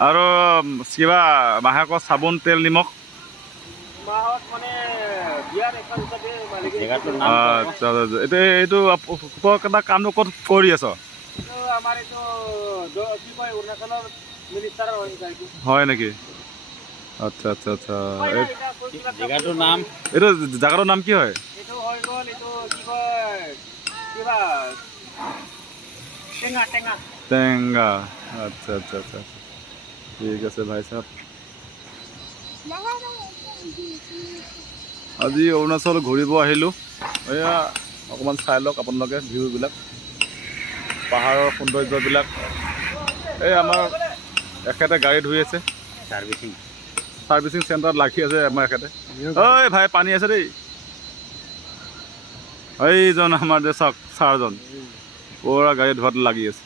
আৰু কিবা মাহেকত চাবোন তেল নিমখ আচ্ছা এতিয়া এইটো কিবা কামটো ক'ত কৰি আছ হয় নেকি আচ্ছা আচ্ছা আচ্ছা জেগাটোৰ নাম এইটো জেগাটোৰ নাম কি হয় টেঙ্গা আচ্ছা আচ্ছা আচ্ছা ঠিক আছে ভাই সাহেব আজি অৰুণাচল ঘূৰিব আহিলোঁ এয়া অকণমান চাই লওক আপোনালোকে ভিউবিলাক পাহাৰৰ সৌন্দৰ্যবিলাক এই আমাৰ এখেতে গাড়ী ধুই আছে ছাৰ্ভিচিং চেণ্টাৰত লাগি আছে আমাৰ এখেতে ঐ ভাই পানী আছে দেই এইজন আমাৰ যে চাওক ছাৰজন পুৰা গাড়ী ধোৱাত লাগি আছে